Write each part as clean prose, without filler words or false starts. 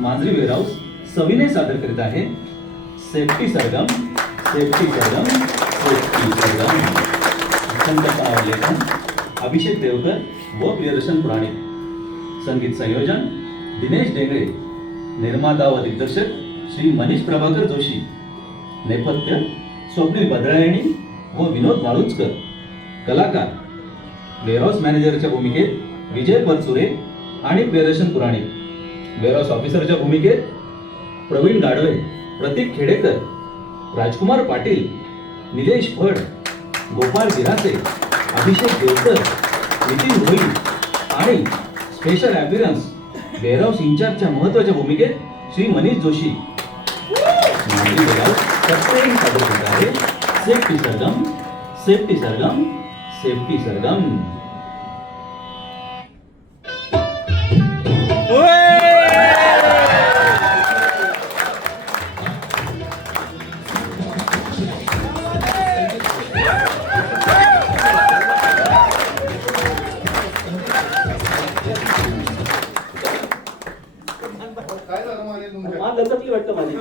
मांजरी warehouse सविनय सादर करीत आहे सेफ्टी सरगम, सेफ्टी सरगम, सेफ्टी सरगम. संकल्पना व लेखन अभिषेक देवकर व प्रियदर्शन पुराणिक. संगीत संयोजन दिनेश डेंगळे. निर्माता व दिग्दर्शक श्री मनीष प्रभाकर जोशी. नेपथ्य स्वप्नील बदळायणी व विनोद माळुंजकर. कलाकार वेअरहाऊस मॅनेजरच्या भूमिकेत विजय परचुरे आणि प्रियदर्शन पुराणिक. वेअरहाऊस ऑफिसरच्या भूमिकेत प्रवीण गाडवे, प्रतीक खेडेकर, राजकुमार पाटील, निलेश फड, गोपाल गिरासे, अभिषेक देवकर, नितीन भोई आणि स्पेशल अपीरन्स वेअरहाऊस इंचार्जच्या महत्त्वाच्या भूमिकेत श्री मनीष जोशी. मांजरी वेअरहाऊस सत्याग्रह सादर करत आहे सेफ्टी सरगम, सेफ्टी सरगम, सेफ्टी सरगम. लचकली वाटतं माझी.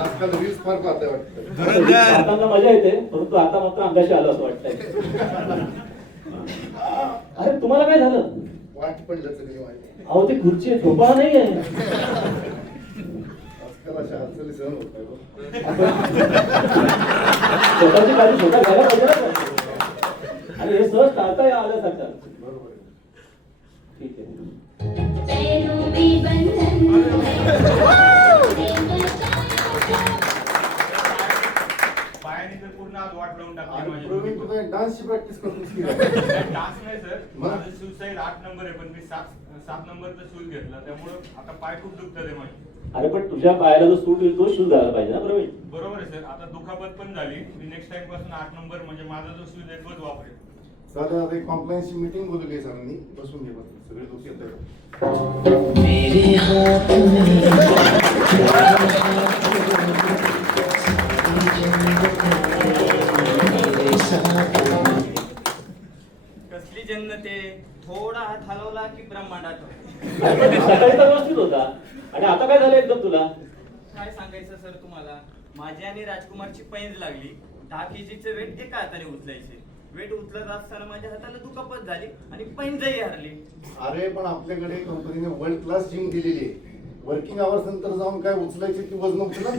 आजकाल रील्स फार पाहते वाटतं. आता मजा येते, परंतु आता मात्र अंगाशी आलं असं वाटतंय. अरे तुम्हाला काय झालं? वाट पण लचकली माझी. अहो ती खुर्ची झोपाळा नाही आहे. आजकाल अशा हालचाली सहन होत नाही. स्वतःची काळजी स्वतः घ्यायला पाहिजे ना. आणि हे सहज टाळता आल्यासारखं. बरोबर आहे. ठीक आहे. पायाने तर पूर्ण आज वाट लावून टाकली माझी. प्रवीण तू काय डान्सची प्रॅक्टिस करतोस की काय? डान्स नाही सर, मग? माझं शूज साईज 8 नंबर आहे, पण मी 7 नंबरचा शूज घेतला, त्यामुळं आता पाय खूप दुखतात आहे माझे. अरे पण तुझ्या पायाला जो सूट येईल तो शूज घालायला पाहिजे ना प्रवीण. बरोबर आहे सर, आता दुखापत पण झाली. मी नेक्स्ट टाइम पासून 8 नंबर म्हणजे माझा जो शूज आहे तोच वापरेल. सर आता एक कॉम्प्लायन्सची मीटिंग बोलवली आहे सरांनी. बसून घे बस. सगळे लोक येतात. मेरे हाथ में कसली जन्नते, थोडा हात हलवला की ब्रह्मांडात होतो. सकाळी तर व्यवस्थित होता आणि आता काय झालं एकदम तुला? काय सांगायचं सर तुम्हाला, माझी आणि राजकुमारची पैंज लागली. 10 केजीचे वेट एका हाताने उचलायचे. वेट उचलत असताना माझ्या हाताला दुखापत झाली आणि पैंजही हरली. अरे पण आपल्याकडे कंपनीने वर्ल्ड क्लास जिम दिलेली आहे. वर्किंग आवर्स नंतर जाऊन काय उचलायचे ती वजन उचलणार.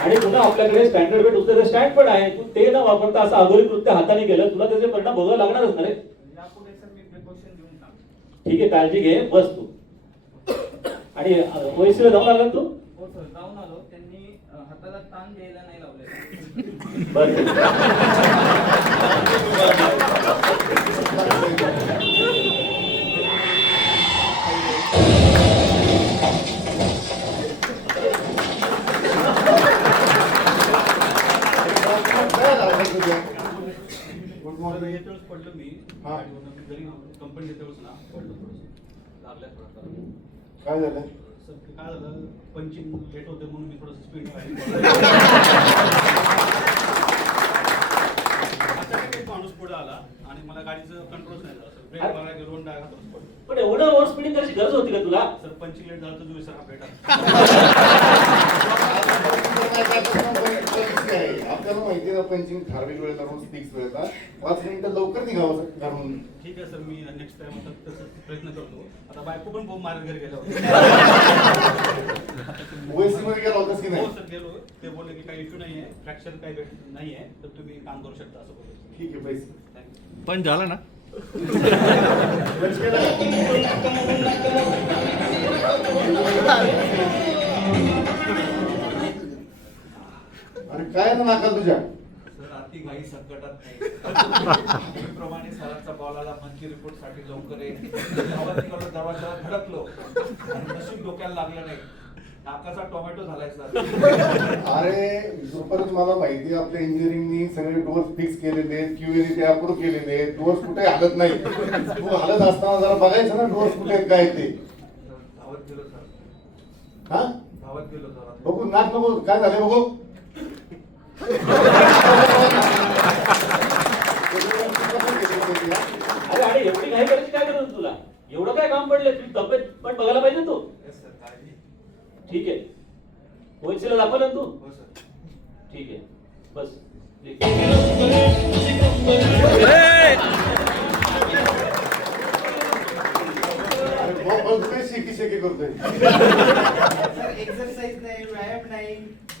आणि पुन्हा आपल्याकडे स्टँडर्ड वेट उचलायचं स्टँड पण आहे. तू ते न वापरता असं अधोरी कृत्य हाताने केलं, तुला त्याचे परिणाम भोगावे लागणारच ना रे. यापुढे सर मी प्रिकॉशन देऊन सांगतो. ठीक आहे, काळजी घे, बस तू. आणि वैसीला जाऊन आला तू? हो सर, जाऊन आलो. त्यांनी हाताला ताण द्यायला नाही लावले. बरं. Good morning. याच्यावेळेस पडलो मी. हा. घरी कंपनी येतेवेळेस ना पडलो थोडंसं. लागल्या थोडं. काय झालं? सर काय झालं, पंचिंग लेट होते म्हणून मी थोडंसं स्पीड अचानक एक माणूस पुढे आला आणि मला गाडीचं कंट्रोल नाही झालं. सर ब्रेक मारा गेलो डायरेक्ट पडलो. पण एवढं ओव्हर स्पीडिंग करायची गरज होती का तुला? सर पंचिंग लेट झालं तर जो विसर हा भेटा. आपल्याला माहिती आहे ना, पंचिंग ठराविक वेळेला रोज फिक्स वेळेला 5 मिनिटं लवकर निघावं घरून. ठीक आहे सर, मी नेक्स्ट टाइम आता तसं प्रयत्न करतो. आता बायको पण खूप मारत घरी गेल्यावर. ओएससी मध्ये गेला होतास की हो नाही? सर गेलो. ते बोलले की काही इश्यू नाही आहे, फ्रॅक्चर काही भेट नाही आहे, तर तुम्ही काम करू शकता असं बोलले. ठीक आहे, पैसे पण झाला ना. अरे काय ना नाका तुझ्या? सर आती घाई संकटात नाही. प्रमाणे सरांचा बॉल आला, मंथली रिपोर्ट साठी लवकर ये. धावत निघालो, दरवाजाला धडकलो आणि नशीब डोक्याला लागलं नाही. नाकाचा टोमॅटो झालाय सर. अरे परत मला माहिती आहे, आपल्या इंजिनिअरिंगनी सगळे डोअर्स फिक्स केलेले आहेत, क्यूएनी ते अप्रूव्ह केलेले आहेत. डोअर्स कुठे हलत नाही. तू हलत असताना जरा बघायचं ना डोअर्स कुठे आहेत, काय ते. धावत गेलो सर. हा, धावत गेलो सर. बघू नाक नको, काय झाले बघू. अरे आणि एवढी घाई करायची काय गरज तुला? एवढं काय काम पडलंय? तुझी तब्येत पण बघायला पाहिजे तू. Yes, sir. काळजी. ठीक आहे, ओएचसीला दाखवलं ना तू? हो सर. ठीक आहे, बस. अरे बॉल काय शेकी शेकी करतोय. सर एक्सरसाइज नाही, व्यायाम नाही,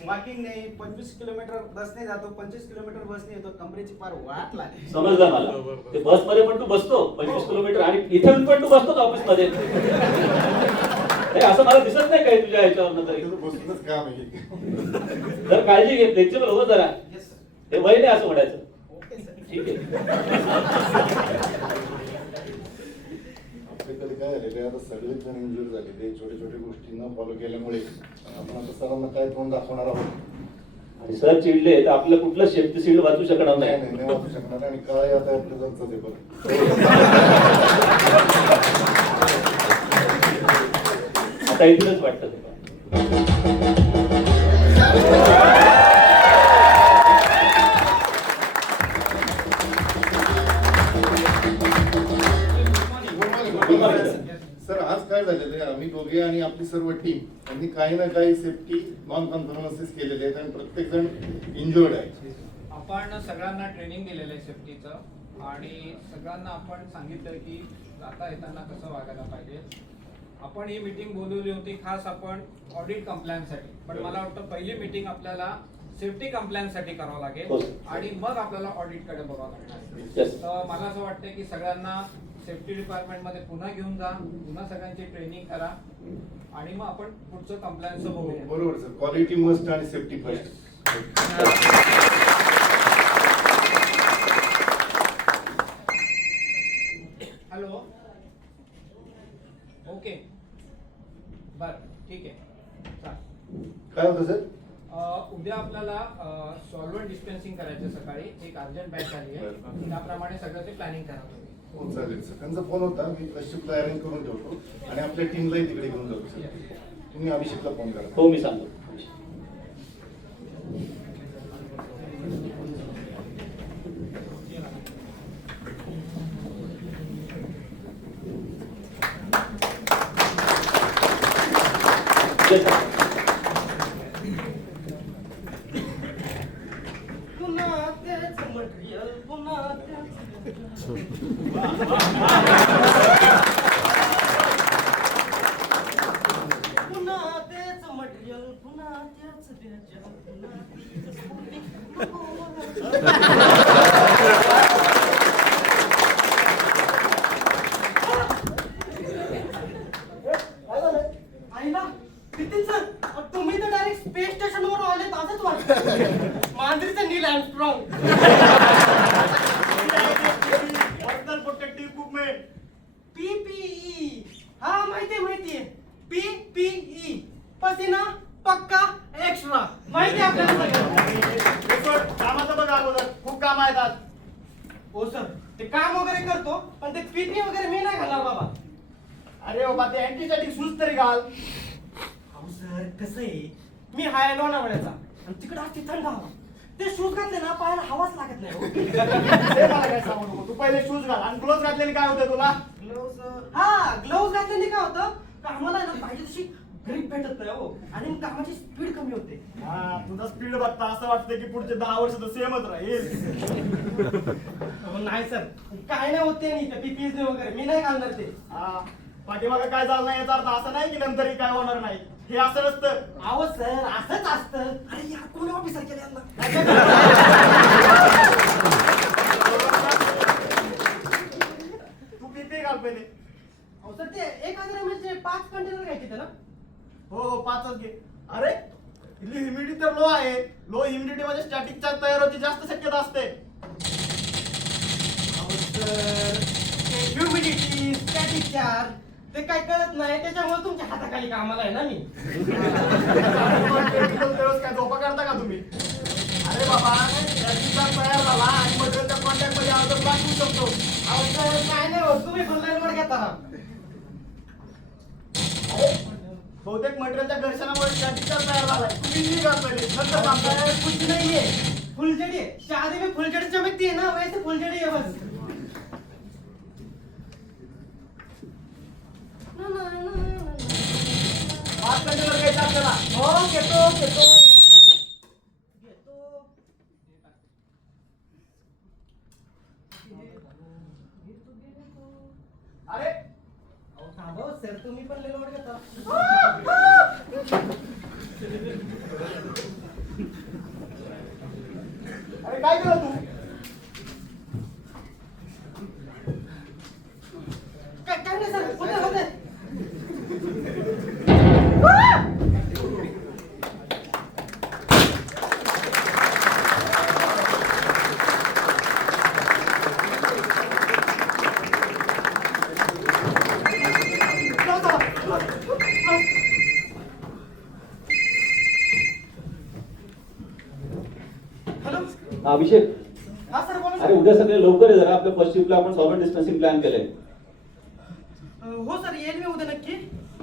वॉकिंग नाही, 25 किलोमीटर बसने जातो, 25 किलोमीटर बसने येतो, कमरेची फार वाट लागली. समजलं मला. ते बस मध्ये पण तू बसतो 25 किलोमीटर आणि इथे येऊन पण तू बसतोच ऑफिस मध्ये. असं मला दिसत नाही काही तुझ्या ह्याच्यावरनं तरी. तुझं बसूनच काम आहे. जर काळजी घे, फ्लेक्सिबल हो जरा. Yes sir. हे वय नाही असं म्हणायचं. Okay sir. ठीक आहे. आपल्याकडे काय झालेलं आहे, आता सगळेच जण इंजुर झाले. ते छोट्या छोट्या गोष्टी न फॉलो केल्यामुळे आपण आता सरांना काय तोंड दाखवणार आहोत. आणि सर चिडले तर आपलं कुठलं सेफ्टी सीट वाचू शकणार नाही नाही. नाही वाचू शकणार. आणि काय आता आपलं जायचं ते पण आता इथूनच वाटतं ते. सर आज काय झालेलं आहे, आम्ही दोघे आणि आपली सर्व टीम यांनी काही ना काही सेफ्टी नॉन कन्फर्मन्सेस केलेले आहेत आणि प्रत्येक जण इंजुर्ड आहे. आपण सगळ्यांना ट्रेनिंग दिलेलं आहे सेफ्टीचं आणि सगळ्यांना आपण सांगितलं की जाता येताना कसं वागायला पाहिजे. आपण ही मीटिंग बोलवली होती खास आपण ऑडिट कंप्लायन्ससाठी, पण मला वाटतं पहिली मीटिंग आपल्याला सेफ्टी कंप्लायन्ससाठी करावं हो. लागेल आणि मग आपल्याला ऑडिटकडे बघावं लागणार. Yes. तर मला असं वाटतं की सगळ्यांना सेफ्टी डिपार्टमेंट मध्ये पुन्हा घेऊन जा, पुन्हा सगळ्यांची ट्रेनिंग करा आणि मग आपण पुढचं कंप्लायन्स बघूया. बरोबर सर, क्वालिटी मस्ट आणि सेफ्टी फर्स्ट. हॅलो, ओके, बर, ठीक आहे, चालेल. काय होतं सर? उद्या आपल्याला सॉल्व्हंट डिस्पेन्सिंग करायचं सकाळी. एक अर्जंट बॅच आली आहे, त्याप्रमाणे सगळं ते प्लॅनिंग करा तुम्ही. हो चालेल सर. त्यांचा फोन होता, मी शिफ्टला अरेंज करून ठेवतो आणि आपल्या टीमलाही तिकडे घेऊन जातो सर. तुम्ही अभिषेकला फोन करा. हो, मी सांगतो. पुन्हा तेच मटेरियल, पुन्हा पुन्हा तेच मटेरियल, पुन्हा तेच त्याच्या, पुन्हा तीच स्फूर्ती. नको मला. आईला नितीन सर, तुम्ही तर डायरेक्ट स्पेस स्टेशन वर आले ताजच वाटत. मांजरीचं Neil Armstrong. Personal protective equipment PPE. हा माहितीये PPE. पसीना पक्का एक्स्ट्रा. माहिती आपल्याला सगळं. कामाचं बघा अगोदर, खूप काम आहेत आज. हो सर, ते काम वगैरे करतो पण ते PPE वगैरे मी नाही घालणार बाबा. अरे बाबा ते अँटीस्टॅटिक शूज तरी घाल. अहो सर, कसं आहे, मी हाय लोणावळ्याचा आणि तिकडे असते थंड हवा. ते शूज घातले ना पायाला हवाच लागत नाही हो. ते मला काय सांगू नको. तू पहिले शूज घाल आणि ग्लोव्ह घातलेले काय होतं तुला? ग्लोव्ज, हा ग्लोव्ज घातल्याने काय होतं, कामाला आहे ना पाहिजे तशी ग्रीप भेटत नाही हो आणि मग कामाची स्पीड कमी होते. हा, तुझा स्पीड बघता असं वाटतं की पुढचे 10 वर्ष तर सेमच राहील. अहो, नाही सर, काय नाही होते नाही त्या PPE वगैरे मी नाही घालणार ते. हा, पाठीमागं काय झालं नाही याचा अर्थ असं नाही की नंतरही काय होणार नाही. हे असं नसतं. अहो सर, असंच असतं. अरे या कोणी ऑफिसर केले यांना. तू किती घाल पहिले. अहो सर, ते 1000 ml चे 5 कंटेनर घ्यायचे ते ना. हो हो, 5च घे. अरे इथली ह्युमिडिटी तर लो आहे. लो ह्युमिडिटी मध्ये स्टॅटिक चार्ज तयार होती जास्त शक्यता असते. अहो सर, ते ह्युमिडिटी, स्टॅटिक चार्ज ते काय कळत नाही, त्याच्यामुळे तुमच्या हाताखाली कामाला आहे ना मी. काय झोपा काढता का तुम्ही? अरे बाबा, स्टॅटिक चार्ज तयार झाला आणि मटेरियलच्या कॉन्टॅक्ट मध्ये आलं तर ब्लास्ट होऊ शकतो. अहो सर, काय नाही होत, तुम्ही पण लाईनवर घेता. बहुतेक मटेरियलच्या घर्षणामुळे स्टॅटिक चार्ज तयार झालाय. तुम्ही नाही घातलेली. नंतर काम करा. कुछ नहीं है, फुलझड़ी है. शादी में फुलझड़ी चमकती है ना, वैसे फुलझड़ी है बस. मास्क कंटेनर घ्यायचा आपल्याला. हो घेतो घेतो घेतो. अरे अहो थांबव सर, तुम्ही पण लय लोड घेता. अरे काय केलं तू? काय नाही सर, होते होते. हॅलो. अभिषेक, हा सर बोला अरे सर. उद्या सगळे लवकर आहे जरा. आपल्या फर्स्ट शिफ्टला आपण सॉल्व्हंट डिस्टन्सिंग प्लॅन केलंय. हो सर, येईल मी उद्या नक्की.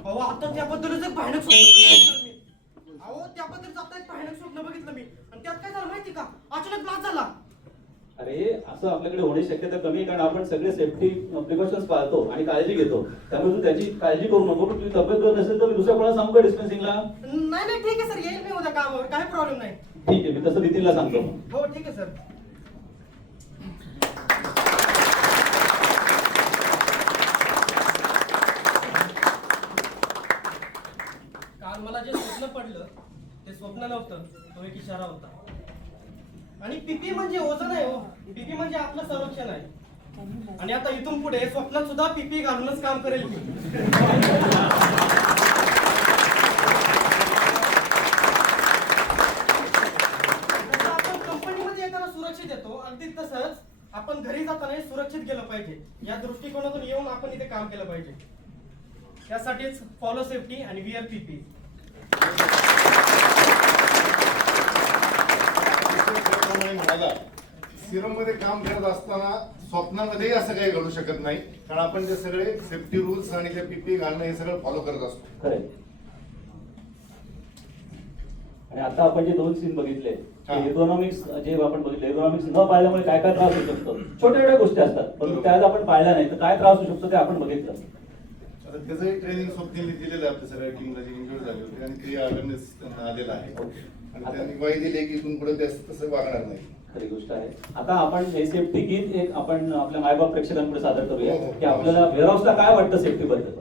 अहो आता त्याबद्दलच एक भयानक स्वप्न बघितलं सर मी. अहो त्याबद्दलच आता एक भयानक स्वप्न बघितलं मी. आणि त्यात काय झालं माहिती का, अचानक ब्लास्ट झाला. अरे असं आपल्याकडे होण्याची शक्यता कमी आहे, कारण आपण सगळे सेफ्टी प्रिकॉशन्स पाळतो आणि काळजी घेतो. त्यामुळे तू त्याची काळजी करू नको. पण तुझी तब्येत बरी नसेल तर मी दुसऱ्या कोणाला सांगू का डिस्टन्सिंगला? नाही नाही ठीक आहे सर, येईल मी उद्या कामावर, काही प्रॉब्लेम नाही. ठीक आहे, मी तसं नितीनला सांगतो. हो ठीक आहे सर. काल मला जे स्वप्न पडलं ते स्वप्न नव्हतं, तो एक इशारा होता. आणि पीपी म्हणजे ओझं नाही हो, पीपी म्हणजे आपलं संरक्षण आहे. आणि आता इथून पुढे स्वप्नात सुद्धा पीपी घालूनच काम करेल मी. जसं आपण कंपनीमध्ये येताना सुरक्षित येतो, अगदी तसंच आपण घरी जाताना सुरक्षित गेलं पाहिजे. या दृष्टिकोनातून येऊन आपण इथे काम केलं पाहिजे. त्यासाठीच फॉलो सेफ्टी आणि विअर पीपी. म्हणाला सिरम मध्ये काम करत असताना स्वप्नामध्येही असं काही घडू शकत नाही, कारण आपण ते सगळे सेफ्टी रूल्स आणि ते पीपी घालणं हे सगळं फॉलो करत असतो. खरंय. आणि आता आपण जे 2 सीन बघितले, इकॉनॉमिक्स जे आपण बघितले, इकॉनॉमिक्स न पाळल्यामुळे काय काय त्रास होऊ शकतो. छोट्या छोट्या गोष्टी असतात, पण त्यात आपण पाळल्या नाही तर काय त्रास होऊ शकतो ते आपण बघितलं. आता त्याचंही ट्रेनिंग स्वप्नीने दिलेलं आहे आपल्या सगळ्या टीमला जे इंजुअर झाले होते, आणि ते अवेअरनेस त्यांना आलेला आहे. आणि त्यांनी ग्वाही दिली की इथून पुढे तसं वागणार नाही. खरी गोष्ट आहे. आता आपण हे सेफ्टी गीत एक आपण आपल्या मायबाप प्रेक्षकांपुढे सादर करूया हो. की आपल्याला वेअरहाऊसला काय वाटतं सेफ्टी बद्दल.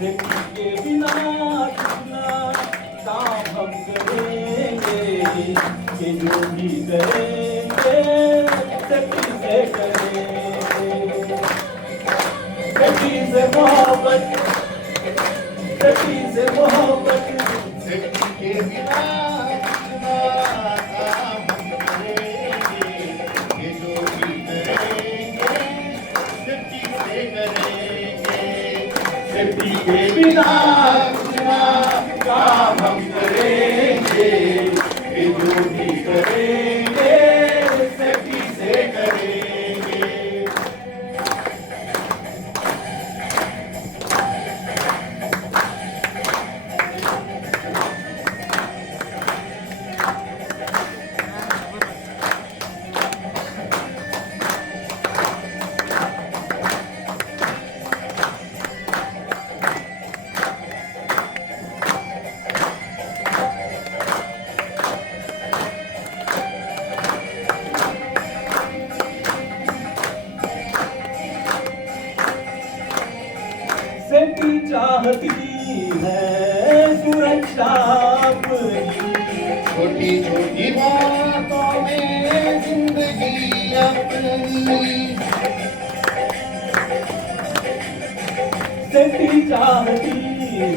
सेफ्टी के बिना कितना काम हम करेंगे, ये जो भी करेंगे सेफ्टी से करेंगे. सेफ्टी से मोहब्बत, सेफ्टी से मोहब्बत. सेफ्टी के बिना कितना काम हम करेंगे, ये जो भी करेंगे सेफ्टी से करेंगे. सेफ्टी के बिना कितना काम हम करेंगे, ये जो भी करेंगे सेफ्टी से करेंगे. सेफ्टी चाहती है सुरक्षा अपनी, छोटी छोटी बातों में जिंदगी अपनी. सेफ्टी चाहती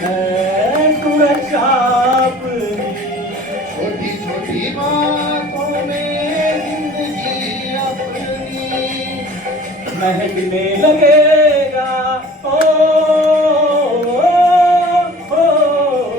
है सुरक्षा अपनी, छोटी छोटी बातों में जिंदगी अपनी. महकने लगेगा ओ, ओ, ओ, ओ,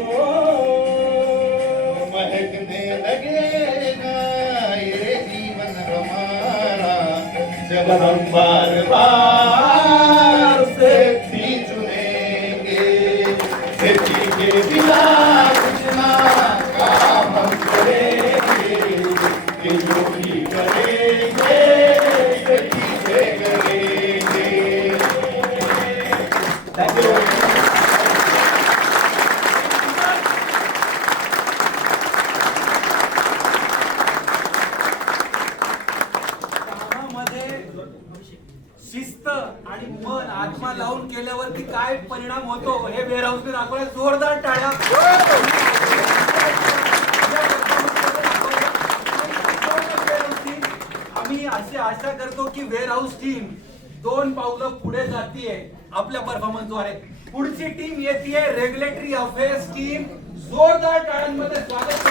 परिणाम होतो हे वेअर हाऊसने दाखवलं. जोरदार टाळ्या. आम्ही अशी आशा करतो की वेअर हाऊस टीम 2 पावलं पुढे जातीये आपल्या परफॉर्मन्सद्वारे. पुढची टीम येते रेग्युलेटरी अफेअर्स टीम. जोरदार टाळ्यांमध्ये स्वागत.